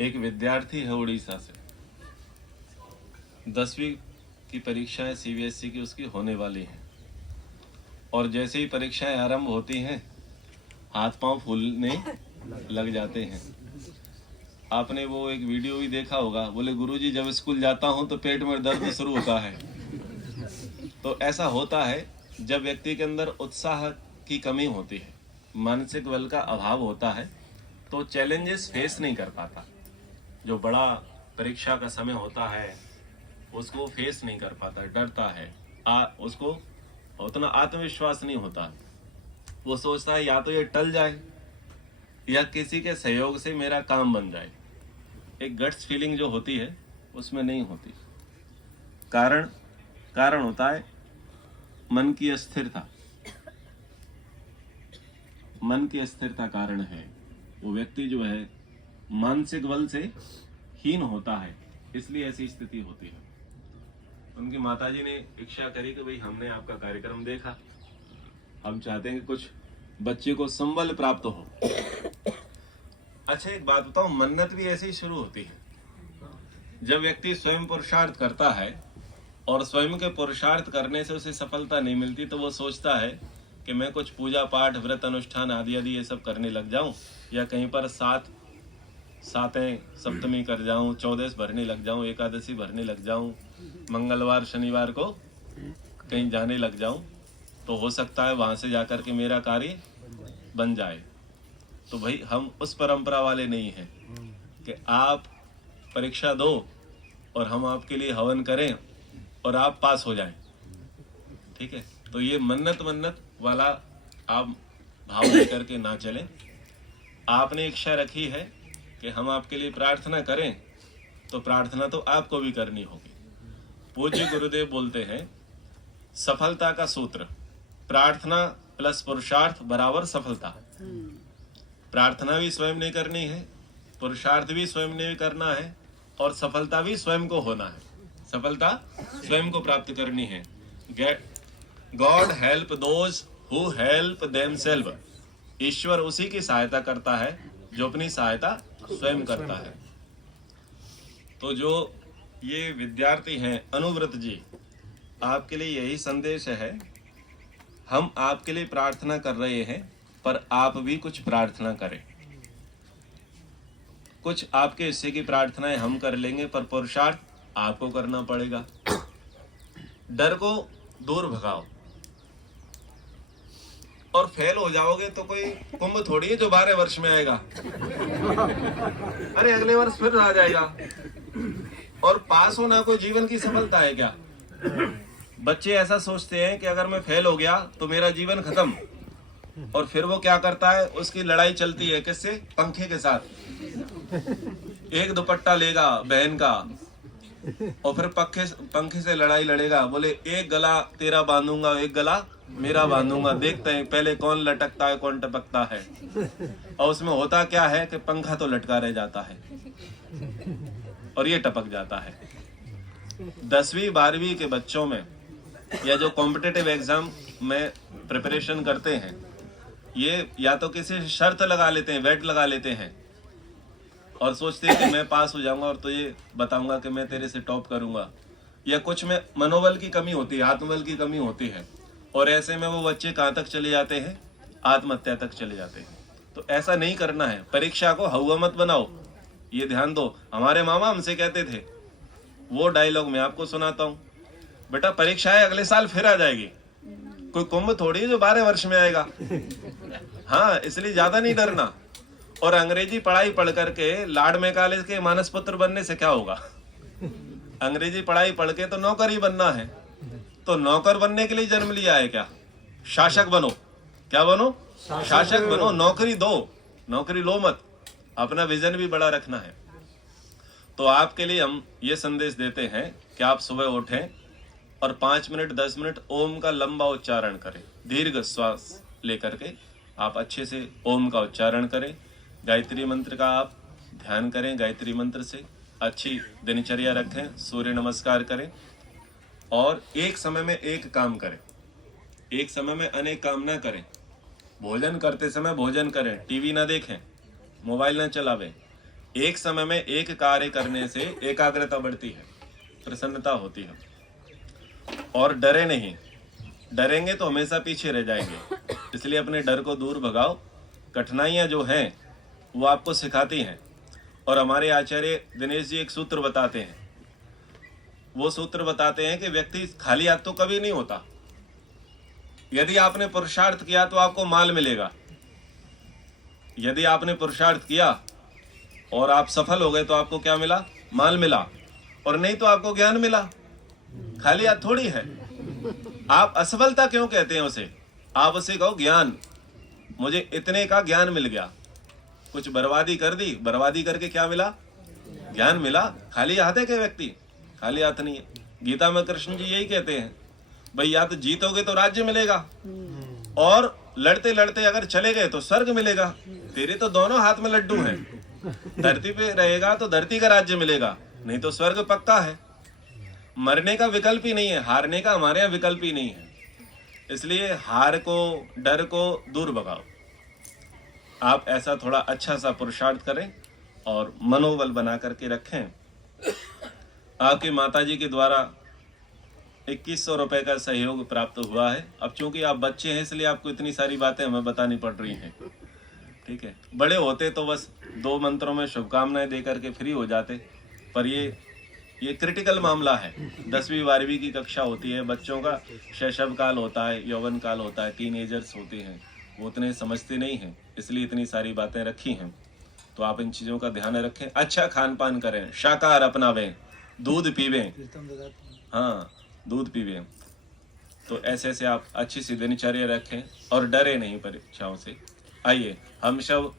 एक विद्यार्थी है उड़ीसा से, 10वीं की परीक्षाएं सीबीएसई की उसकी होने वाली हैं, और जैसे ही परीक्षाएं आरंभ होती हैं हाथ पांव फूलने लग जाते हैं। आपने वो एक वीडियो भी देखा होगा, बोले गुरुजी जब स्कूल जाता हूं तो पेट में दर्द शुरू होता है। तो ऐसा होता है जब व्यक्ति के अंदर उत्साह की कमी होती है, मानसिक बल का अभाव होता है, तो चैलेंजेस फेस नहीं कर पाता। जो बड़ा परीक्षा का समय होता है उसको फेस नहीं कर पाता, डरता है, उसको उतना आत्मविश्वास नहीं होता। वो सोचता है या तो ये टल जाए या किसी के सहयोग से मेरा काम बन जाए। एक गट्स फीलिंग जो होती है उसमें नहीं होती। कारण होता है मन की अस्थिरता। मन की अस्थिरता कारण है। वो व्यक्ति जो है मानसिक बल से हीन होता है, इसलिए ऐसी स्थिति होती है। उनकी माताजी ने इच्छा करी कि भाई हमने आपका कार्यक्रम देखा, हम चाहते हैं कि कुछ बच्चे को संबल प्राप्त हो। अच्छा एक बात बताओ, मन्नत भी ऐसे ही शुरू होती है। जब व्यक्ति स्वयं पुरुषार्थ करता है और स्वयं के पुरुषार्थ करने से उसे सफलता नहीं मिलती, तो वो सोचता है कि मैं कुछ पूजा पाठ व्रत अनुष्ठान आदि आदि ये सब करने लग जाऊं, या कहीं पर सातें सप्तमी कर जाऊं, 14 भरने लग जाऊं, एकादशी भरने लग जाऊं, मंगलवार शनिवार को कहीं जाने लग जाऊं, तो हो सकता है वहां से जाकर के मेरा कार्य बन जाए। तो भाई हम उस परंपरा वाले नहीं हैं कि आप परीक्षा दो और हम आपके लिए हवन करें और आप पास हो जाएं। ठीक है, तो ये मन्नत वाला आप भाव लेकर के ना चलें। आपने इच्छा रखी है कि हम आपके लिए प्रार्थना करें, तो प्रार्थना तो आपको भी करनी होगी। पूज्य गुरुदेव बोलते हैं सफलता का सूत्र प्रार्थना प्लस पुरुषार्थ बराबर सफलता। प्रार्थना भी स्वयं ने करनी है, पुरुषार्थ भी स्वयं ने करना है, और सफलता भी स्वयं को होना है। सफलता स्वयं को प्राप्त करनी है। God help those who help themselves. ईश्वर उसी की सहायता करता है जो अपनी सहायता स्वयं करता है। तो जो ये विद्यार्थी हैं अनुव्रत जी, आपके लिए यही संदेश है। हम आपके लिए प्रार्थना कर रहे हैं, पर आप भी कुछ प्रार्थना करें। कुछ आपके हिस्से की प्रार्थनाएं हम कर लेंगे, पर पुरुषार्थ आपको करना पड़ेगा। डर को दूर भगाओ, और फेल हो जाओगे तो कोई कुंभ थोड़ी है जो 12 वर्ष में आएगा। अरे अगले वर्ष फिर आ जाएगा। और पास होना कोई जीवन की सफलता है क्या? बच्चे ऐसा सोचते हैं कि अगर मैं फेल हो गया तो मेरा जीवन खत्म, और फिर वो क्या करता है, उसकी लड़ाई चलती है किससे? पंखे के साथ। एक दुपट्टा लेगा बहन का और फिर पंखे से लड़ाई लड़ेगा। बोले एक गला तेरा बांधूंगा, एक गला मेरा बांधूंगा, देखते हैं पहले कौन लटकता है कौन टपकता है। और उसमें होता क्या है कि पंखा तो लटका रह जाता है और ये टपक जाता है। 10वीं 12वीं के बच्चों में, या जो कॉम्पिटिटिव एग्जाम में प्रिपरेशन करते हैं, ये या तो किसी शर्त लगा लेते हैं, वेट लगा लेते हैं, और सोचते हैं कि मैं पास हो जाऊंगा और तुझे बताऊंगा कि मैं तेरे से टॉप करूंगा। या कुछ में मनोबल की कमी होती है, आत्मबल की कमी होती है, और ऐसे में वो बच्चे कहाँ तक चले जाते हैं? आत्महत्या तक चले जाते हैं। तो ऐसा नहीं करना है। परीक्षा को हवा मत बनाओ, ये ध्यान दो। हमारे मामा हमसे कहते थे, वो डायलॉग मैं आपको सुनाता हूँ, बेटा परीक्षा है अगले साल फिर आ जाएगी, कोई कुंभ थोड़ी है जो 12 वर्ष में आएगा। हाँ, इसलिए ज्यादा नहीं डरना। और अंग्रेजी पढ़ाई पढ़ करके लॉर्ड मैकाले के मानस पुत्र बनने से क्या होगा? अंग्रेजी पढ़ाई पढ़ के तो नौकर ही बनना है। तो नौकर बनने के लिए जन्म लिया है क्या? शासक बनो। क्या बनो? शासक बनो। नौकरी दो, नौकरी लो मत। अपना विजन भी बड़ा रखना है। तो आपके लिए हम ये संदेश देते हैं कि आप सुबह उठें और 5 मिनट 10 मिनट ओम का लंबा उच्चारण करें। दीर्घ श्वास लेकर के आप अच्छे से ओम का उच्चारण करें। गायत्री मंत्र का आप ध्यान करें। गायत्री मंत्र से अच्छी दिनचर्या रखें। सूर्य नमस्कार करें, और एक समय में एक काम करें, एक समय में अनेक काम ना करें। भोजन करते समय भोजन करें, टीवी ना देखें, मोबाइल ना चलावें, एक समय में एक कार्य करने से एकाग्रता बढ़ती है, प्रसन्नता होती है। और डरे नहीं, डरेंगे तो हमेशा पीछे रह जाएंगे। इसलिए अपने डर को दूर भगाओ। कठिनाइयां जो हैं वो आपको सिखाती हैं। और हमारे आचार्य दिनेश जी एक सूत्र बताते हैं। वो सूत्र बताते हैं कि व्यक्ति खाली हाथ तो कभी नहीं होता। यदि आपने पुरुषार्थ किया तो आपको माल मिलेगा। यदि आपने पुरुषार्थ किया और आप सफल हो गए तो आपको क्या मिला? माल मिला। और नहीं तो आपको ज्ञान मिला। खाली हाथ थोड़ी है। आप असफलता क्यों कहते हैं उसे? आप उसे कहो ज्ञान, मुझे इतने का ज्ञान मिल गया। कुछ बर्बादी कर दी, बर्बादी करके क्या मिला? ज्ञान मिला। खाली हाथ है क्या व्यक्ति? खाली हाथ नहीं है। गीता में कृष्ण जी यही कहते हैं, भाई या तो जीतोगे तो राज्य मिलेगा, और लड़ते लड़ते अगर चले गए तो स्वर्ग मिलेगा। तेरे तो दोनों हाथ में लड्डू हैं। धरती पे रहेगा तो धरती का राज्य मिलेगा, नहीं तो स्वर्ग पक्का है। मरने का विकल्प ही नहीं है, हारने का हमारे यहाँ विकल्प ही नहीं है। इसलिए हार को, डर को दूर भगाओ। आप ऐसा थोड़ा अच्छा सा पुरुषार्थ करें और मनोबल बना करके रखें। आपकी माताजी के द्वारा 2100 रुपए का सहयोग प्राप्त हुआ है। अब चूंकि आप बच्चे हैं इसलिए आपको इतनी सारी बातें हमें बतानी पड़ रही हैं, ठीक है। बड़े होते तो बस 2 मंत्रों में शुभकामनाएं दे करके फ्री हो जाते। पर ये क्रिटिकल मामला है। 10वीं 12वीं की कक्षा होती है, बच्चों का शैशव काल होता है, यौवन काल होता है, टीनेजर्स होते हैं, वो उतने समझते नहीं हैं। इसलिए इतनी सारी बातें रखी हैं। तो आप इन चीज़ों का ध्यान रखें। अच्छा खान पान करें, शाकाहार अपनावें, दूध पीवें। हाँ, दूध पीवें। तो ऐसे ऐसे आप अच्छी सी दिनचर्या रखें और डरे नहीं परीक्षाओं से। आइए हम सब